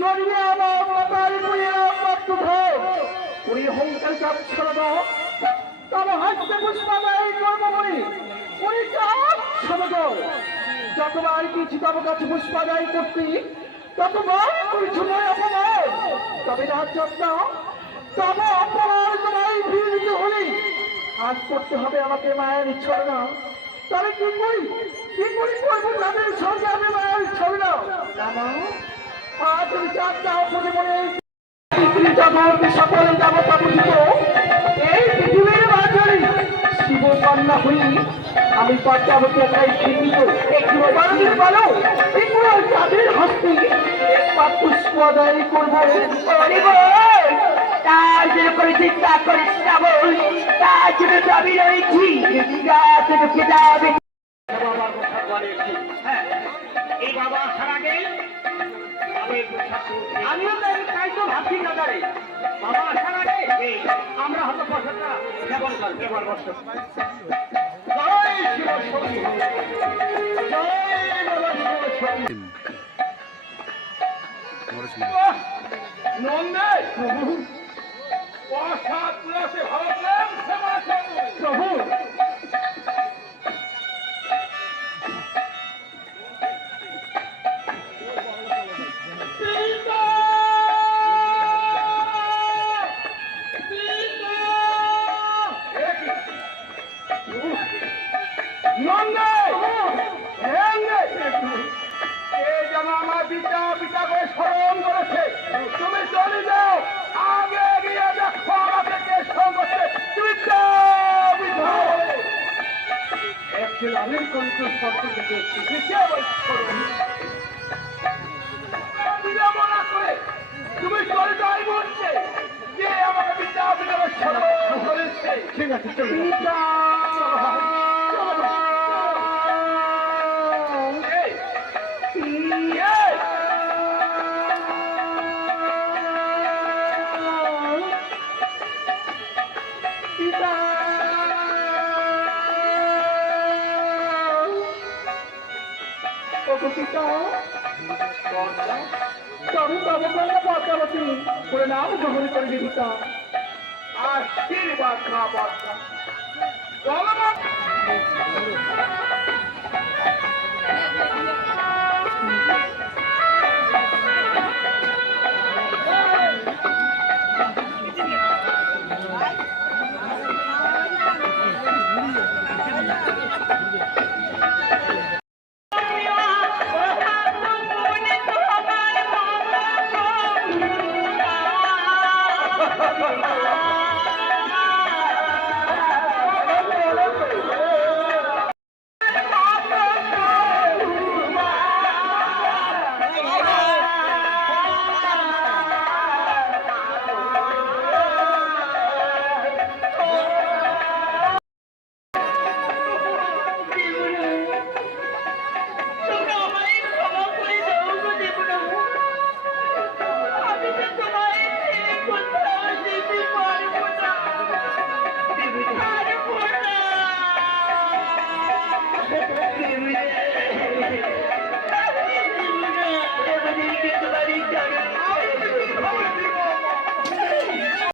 যদি আমার মাতার পুরী হংকার কাপ ছেড়ে দাও তবে হাসতে পুষ্পাদায় কর্মমণি পুরী কাপ ছেড়ে দাও। যতবার কিছু তব কাছে পুষ্পাদায় করতে ততবার কিছু নয় অপমান, তবে না যত্ন তব অপমান তোমায় ফিরে হলে আজ করতে হবে আমাকে মায়ের ছড়না। তবে কি করি করবো তাদের সঙ্গে আমি মায়ের ছড়না না। আজ তুমি চার দাও মনে মনে জগৎ সকল দেবতা বুঝিত এই পৃথিবীর মাঝে শিব কন্যা হই আমি পদ্মাবতী একাই চিহ্নিত। একটু বলো এগুলো যাদের হস্তে পুষ্প আদায় করবো। তার জন্য করে চিন্তা করিস না বল, তার জন্য তো আমি রয়েছি। এই বাবা আসার আগে আমিও তাই তো ভাবছি না দাঁড়ে বাবা আসার আগে আমরা হয়তো পয়সাটা কেবল বর্ষ জয় শিব শক্তি, জয় বাবা শিব শক্তি। নন্দে প্রসাদ তুলাতে ভাবলাম সেবা প্রভু পিতা করে স্মরণ করেছে। তুমি চলে যাও, আগে গিয়ে দেখো আমাকে কে স্মরণ করছে। তুমি আমি তুমি চলে যাই বলছে যে আমাকে পিতা পিতা করে স্মরণ করেছে। ঠিক আছে পিতা নাম গ্রহণ করে দিতা আশীর্বাদ